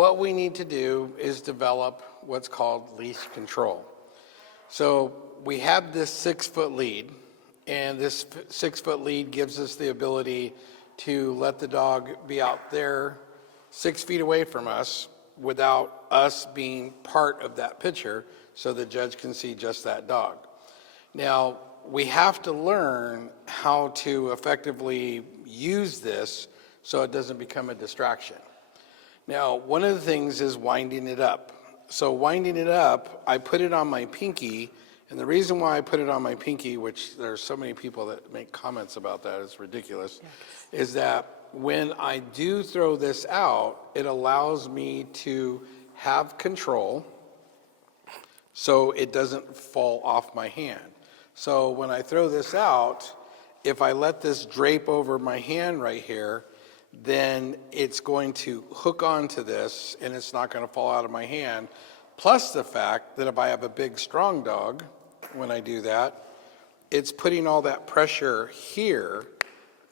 what we need to do is develop what's called leash control. So we have this 6-foot lead, and this 6-foot lead gives us the ability to let the dog be out there 6 feet away from us without us being part of that picture, so the judge can see just that dog. Now, we have to learn how to effectively use this so it doesn't become a distraction. Now, one of the things is winding it up. So winding it up, I put it on my pinky, and the reason why I put it on my pinky, which there's so many people that make comments about that, it's ridiculous, is that when I do throw this out, it allows me to have control so it doesn't fall off my hand. So when I throw this out, if I let this drape over my hand right here, then it's going to hook onto this and it's not going to fall out of my hand. Plus the fact that if I have a big, strong dog, when I do that, it's putting all that pressure here,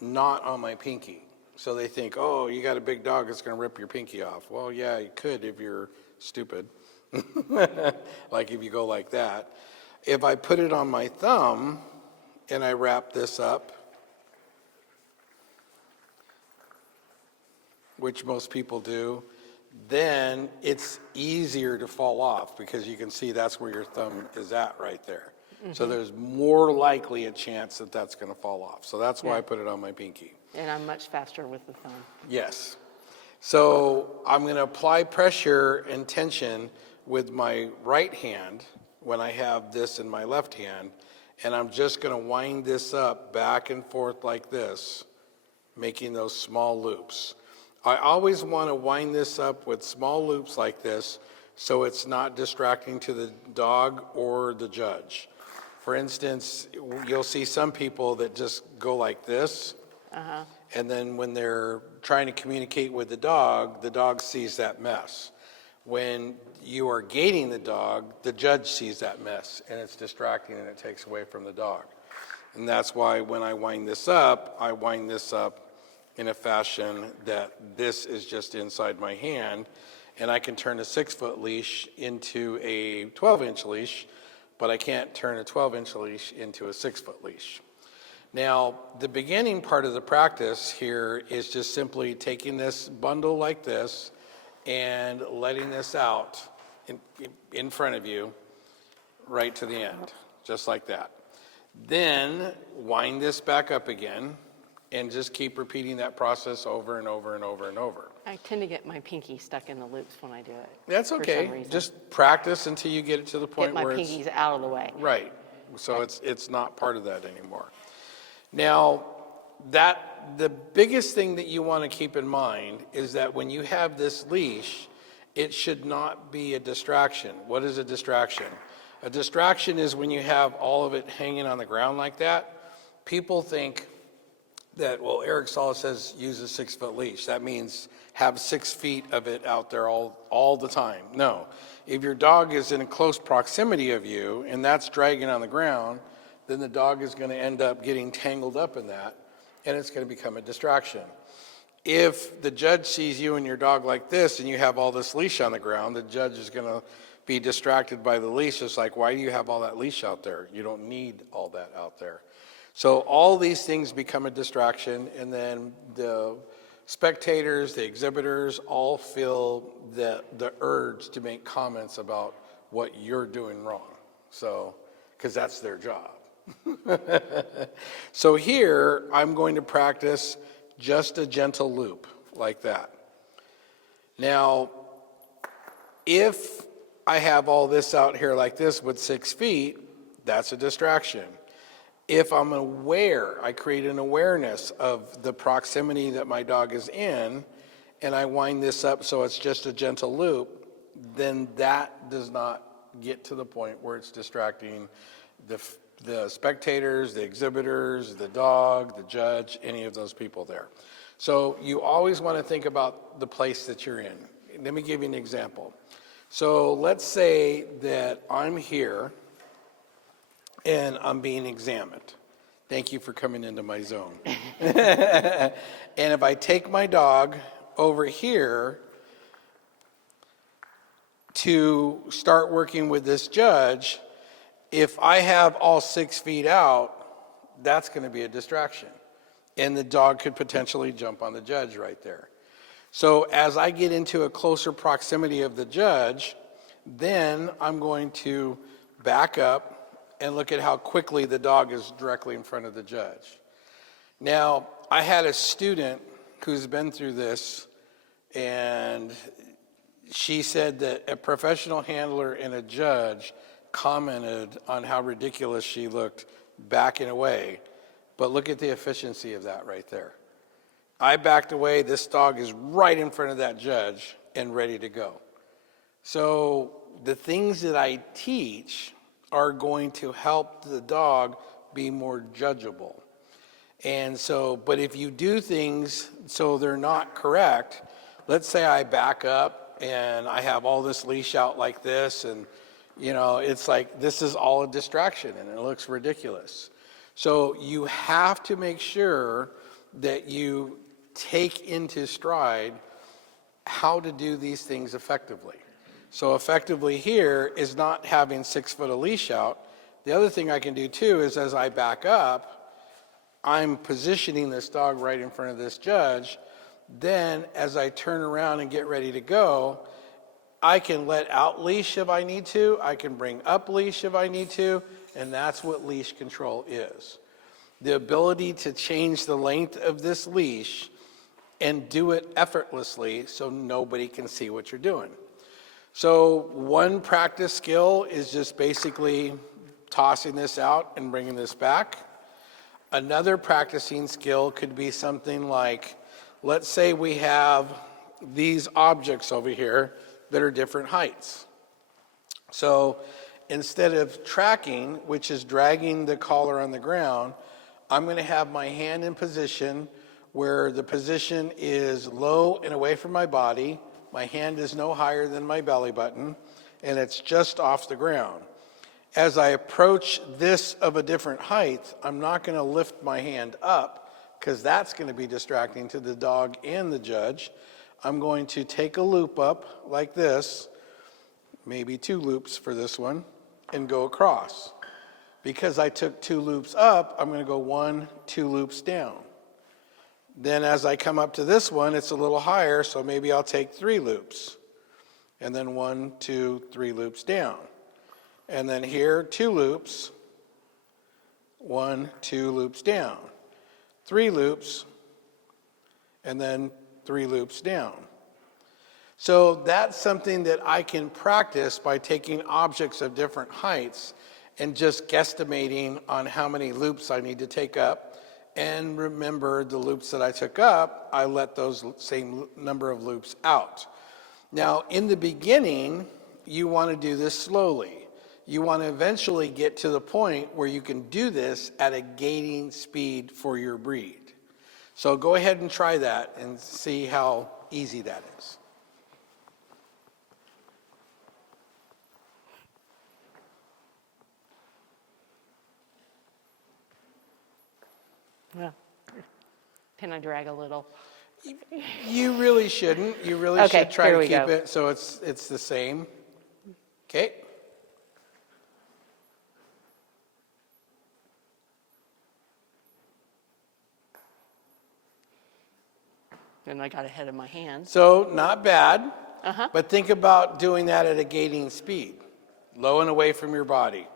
not on my pinky. So they think, oh, you got a big dog, it's going to rip your pinky off. Well, yeah, you could if you're stupid, like if you go like that. If I put it on my thumb and I wrap this up, which most people do, then it's easier to fall off because you can see that's where your thumb is at right there. Mm-hmm. So there's more likely a chance that that's going to fall off. So that's why I put it on my pinky. And I'm much faster with the thumb. Yes. So I'm going to apply pressure and tension with my right hand when I have this in my left hand, and I'm just going to wind this up back and forth like this, making those small loops. I always want to wind this up with small loops like this so it's not distracting to the dog or the judge. For instance, you'll see some people that just go like this, and then when they're trying to communicate with the dog sees that mess. When you are gating the dog, the judge sees that mess, and it's distracting and it takes away from the dog. And that's why when I wind this up in a fashion that this is just inside my hand, and I can turn a 6-foot leash into a 12-inch leash, but I can't turn a 12-inch leash into a 6-foot leash. Now, the beginning part of the practice here is just simply taking this bundle like this and letting this out in front of you right to the end, just like that. Then wind this back up again and just keep repeating that process over and over and over and over. I tend to get my pinky stuck in the loops when I do it. That's okay. Just practice until you get it to the point where it's... Get my pinkies out of the way. Right. So it's not part of that anymore. Now, the biggest thing that you want to keep in mind is that when you have this leash, it should not be a distraction. What is a distraction? A distraction is when you have all of it hanging on the ground like that. People think that, well, Eric Salas says use a 6-foot leash. That means have 6 feet of it out there all the time. No. If your dog is in close proximity of you and that's dragging on the ground, then the dog is going to end up getting tangled up in that, and it's going to become a distraction. If the judge sees you and your dog like this and you have all this leash on the ground, the judge is going to be distracted by the leash. It's like, why do you have all that leash out there? You don't need all that out there. So all these things become a distraction, and then the spectators, the exhibitors, all feel the urge to make comments about what you're doing wrong. So, because that's their job. So here, I'm going to practice just a gentle loop like that. Now, if I have all this out here like this with 6 feet, that's a distraction. If I'm aware, I create an awareness of the proximity that my dog is in, and I wind this up so it's just a gentle loop, then that does not get to the point where it's distracting the spectators, the exhibitors, the dog, the judge, any of those people there. So you always want to think about the place that you're in. Let me give you an example. So let's say that I'm here and I'm being examined. Thank you for coming into my zone. And if I take my dog over here, to start working with this judge, if I have all 6 feet out, that's going to be a distraction. And the dog could potentially jump on the judge right there. So as I get into a closer proximity of the judge, then I'm going to back up and look at how quickly the dog is directly in front of the judge. Now, I had a student who's been through this, and she said that a professional handler and a judge commented on how ridiculous she looked backing away. But look at the efficiency of that right there. I backed away, this dog is right in front of that judge and ready to go. So the things that I teach are going to help the dog be more judgeable. And so, but if you do things so they're not correct, let's say I back up and I have all this leash out like this, and it's like this is all a distraction and it looks ridiculous. So you have to make sure that you take into stride how to do these things effectively. So effectively here is not having 6 foot of leash out. The other thing I can do too is as I back up, I'm positioning this dog right in front of this judge. Then as I turn around and get ready to go, I can let out leash if I need to. I can bring up leash if I need to. And that's what leash control is. The ability to change the length of this leash and do it effortlessly so nobody can see what you're doing. So one practice skill is just basically tossing this out and bringing this back. Another practicing skill could be something like, let's say we have these objects over here that are different heights. So instead of tracking, which is dragging the collar on the ground, I'm going to have my hand in position where the position is low and away from my body. My hand is no higher than my belly button, and it's just off the ground. As I approach this of a different height, I'm not going to lift my hand up because that's going to be distracting to the dog and the judge. I'm going to take a loop up like this, maybe 2 loops for this one, and go across. Because I took 2 loops up, I'm going to go 1, 2 loops down. Then as I come up to this one, it's a little higher, so maybe I'll take 3 loops. And then 1, 2, 3 loops down. And then here, 2 loops, 1, 2 loops down. 3 loops, and then 3 loops down. So that's something that I can practice by taking objects of different heights and just guesstimating on how many loops I need to take up. And remember, the loops that I took up, I let those same number of loops out. Now, in the beginning, you want to do this slowly. You want to eventually get to the point where you can do this at a gaiting speed for your breed. So go ahead and try that and see how easy that is. Well, can I drag a little? You really shouldn't. You really Okay, should try here to we keep go. it so it's the same. Okay. And I got ahead of my hands. So not bad, but think about doing that at a gaiting speed, low and away from your body.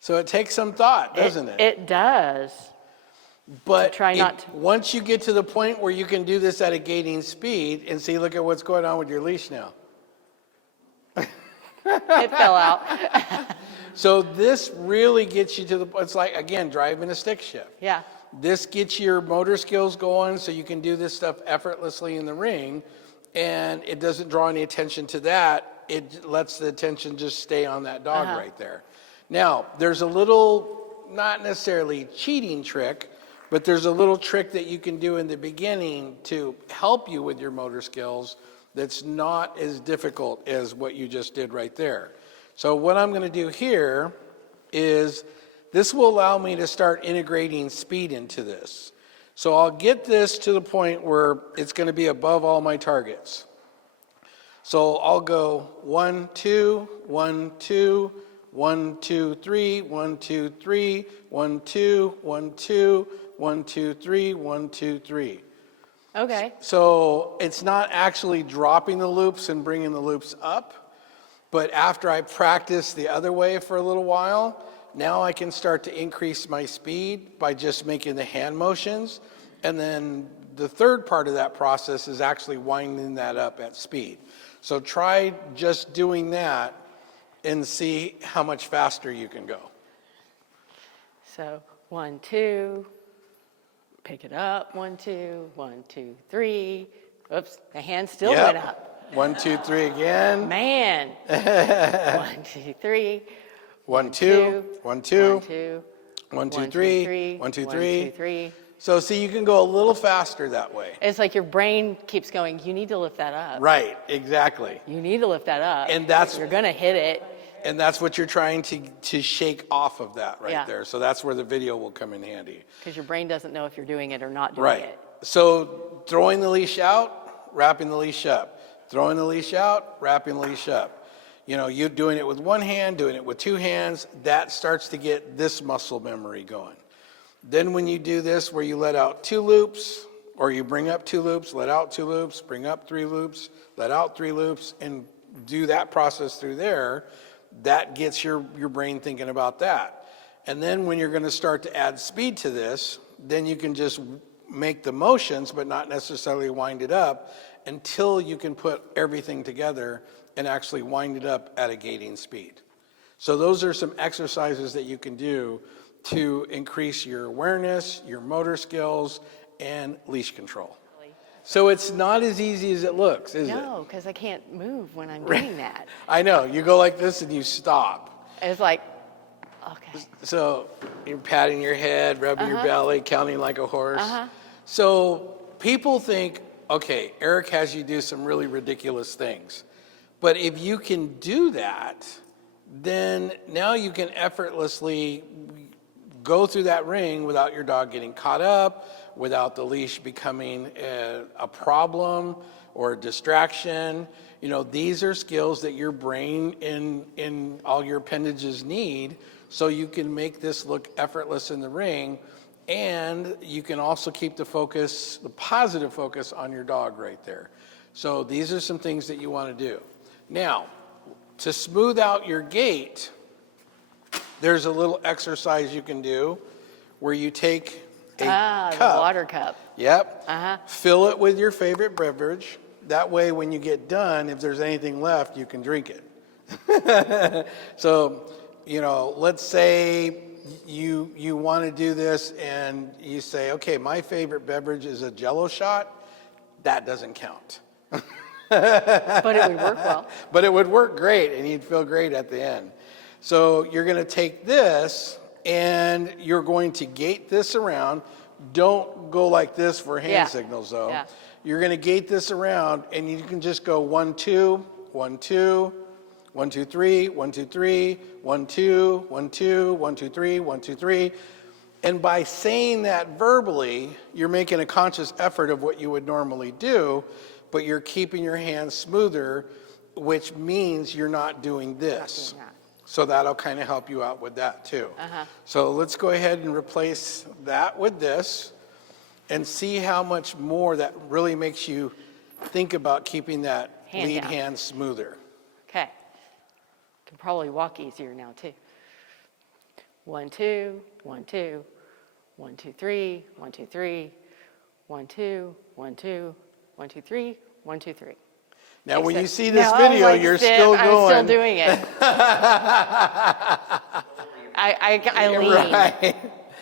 So it takes some thought, doesn't it? It does. But try not to- once you get to the point where you can do this at a gaining speed, and see, look at what's going on with your leash now. It fell out. So this really gets you to the, it's like, again, driving a stick shift. Yeah. This gets your motor skills going so you can do this stuff effortlessly in the ring, and it doesn't draw any attention to that. It lets the attention just stay on that dog right there. Now, there's a little, not necessarily cheating trick, but there's a little trick that you can do in the beginning to help you with your motor skills that's not as difficult as what you just did right there. So what I'm going to do here is this will allow me to start integrating speed into this. So I'll get this to the point where it's going to be above all my targets. So I'll go 1, 2, 1, 2, 1, 2, 3, 1, 2, 3, 1, 2, 1, 2, 1, 2, 3, 1, 2, 3. Okay. So it's not actually dropping the loops and bringing the loops up, but after I practice the other way for a little while, now I can start to increase my speed by just making the hand motions. And then the third part of that process is actually winding that up at speed. So try just doing that and see how much faster you can go. So 1, 2, pick it up, 1, 2, 1, 2, 3. Oops, the hand still went up. 1, 2, 3 again. Man. 1, 2, 3. 1, 2, 1, 2, 1, 2, 1, 2, 3, 1, 2, 1, 3. 2, 3. So see, you can go a little faster that way. It's like your brain keeps going, you need to lift that up. Right, exactly. You need to lift that up. And that's- You're going to hit it. And that's what you're trying to shake off of that right Yeah. there. So that's where the video will come in handy. Because your brain doesn't know if you're doing it or not doing Right. it. So throwing the leash out, wrapping the leash up. Throwing the leash out, wrapping the leash up. You know, you doing it with one hand, doing it with two hands, that starts to get this muscle memory going. Then when you do this where you let out 2 loops, or you bring up 2 loops, let out 2 loops, bring up 3 loops, let out 3 loops, and do that process through there, that gets your brain thinking about that. And then when you're going to start to add speed to this, then you can just make the motions, but not necessarily wind it up until you can put everything together and actually wind it up at a gating speed. So those are some exercises that you can do to increase your awareness, your motor skills, and leash control. So it's not as easy as it looks, is it? No, because I can't move when I'm doing that. I know. You go like this and you stop. It's like, okay. So you're patting your head, rubbing your belly, counting like a horse. So people think, okay, Eric has you do some really ridiculous things. But if you can do that, then now you can effortlessly go through that ring without your dog getting caught up, without the leash becoming a problem or a distraction. You know, these are skills that your brain and all your appendages need so you can make this look effortless in the ring. And you can also keep the focus, the positive focus on your dog right there. So these are some things that you want to do. Now, to smooth out your gait, there's a little exercise you can do where you take a cup. The water cup. Yep. Fill it with your favorite beverage. That way, when you get done, if there's anything left, you can drink it. So, you know, let's say you want to do this and you say, okay, my favorite beverage is a Jell-O shot. That doesn't count. But it would work well. But it would work great and you'd feel great at the end. So you're going to take this and you're going to gait this around. Don't go like this for hand signals though. Yeah. You're going to gait this around and you can just go 1, 2, 1, 2, 1, 2, 3, 1, 2, 3, 1, 2, 1, 2, 1, 2, 3, 1, 2, 3. And by saying that verbally, you're making a conscious effort of what you would normally do, but you're keeping your hands smoother, which means you're not doing this. Not doing that. So that'll kind of help you out with that too. So let's go ahead and replace that with this and see how much more that really makes you think about keeping that lead down. hand smoother. Okay. Can probably walk easier now too. 1, 2, 1, 2, 1, 2, 3, 1, 2, 3, 1, 2, 1, 2, 1, 2, 3, 1, 2, 3. Now, when you see this video, you're still going. I'm still doing it. I lean. Right.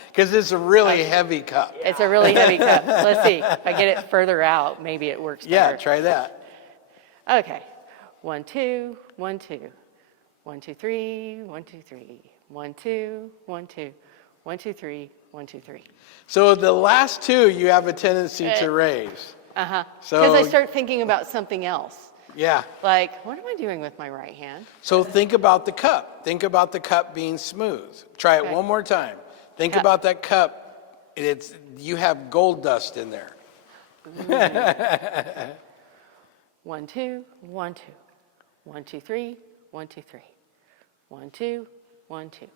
Because it's a really heavy cup. It's a really heavy cup. Let's see. If I get it further out, maybe it works Yeah, better. try that. Okay. 1, 2, 1, 2. 1, 2, 3, 1, 2, 3. 1, 2, 1, 2. 1, 2, 3, 1, 2, 3. So the last two, you have a tendency to raise. Because So I start thinking about something else. yeah. Like, what am I doing with my right hand? So think about the cup. Think about the cup being smooth. Try it Okay. one more time. Think Cup. about that cup. You have gold dust in there. 1, 2, 1, 2. 1, 2, 3, 1, 2, 3. 1, 2, 1, 2.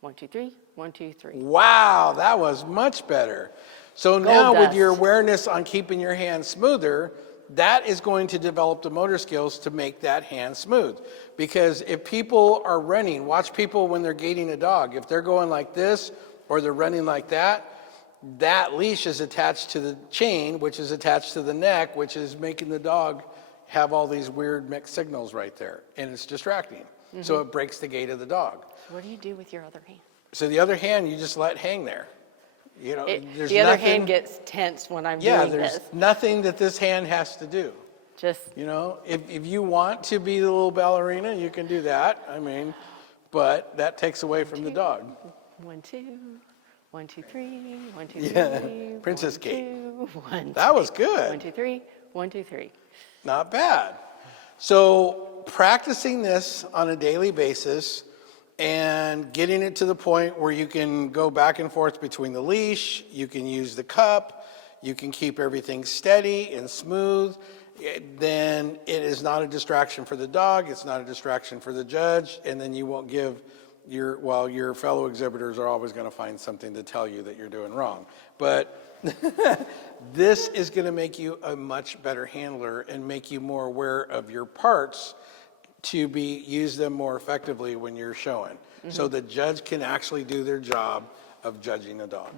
1, 2, 3, 1, 2, 3. Wow, that was much better. So now with your dust. awareness on keeping your hand smoother, that is going to develop the motor skills to make that hand smooth. Because if people are running, watch people when they're gaiting a dog. If they're going like this or they're running like that, that leash is attached to the chain, which is attached to the neck, which is making the dog have all these weird mixed signals right there. And it's distracting. So it breaks the gait of the dog. What do you do with your other hand? So the other hand, you just let hang there. You know, there's The other nothing, hand gets tense when I'm yeah, doing there's this. nothing that this hand has to do. Just, You know, if you want to be the little ballerina, you can do that. I mean, but that takes away from the dog. 1, 2, 1, 2, 3, 1, 2, Yeah, 3. Princess 1, Gait. 2, 1, That was 1, good. 2, 3, 1, 2, 3. Not bad. So practicing this on a daily basis and getting it to the point where you can go back and forth between the leash, you can use the cup, you can keep everything steady and smooth, then it is not a distraction for the dog, it's not a distraction for the judge, and then you won't give your fellow exhibitors are always going to find something to tell you that you're doing wrong. But this is going to make you a much better handler and make you more aware of your parts to use them more effectively when you're showing. So the judge can actually do their job of judging a dog.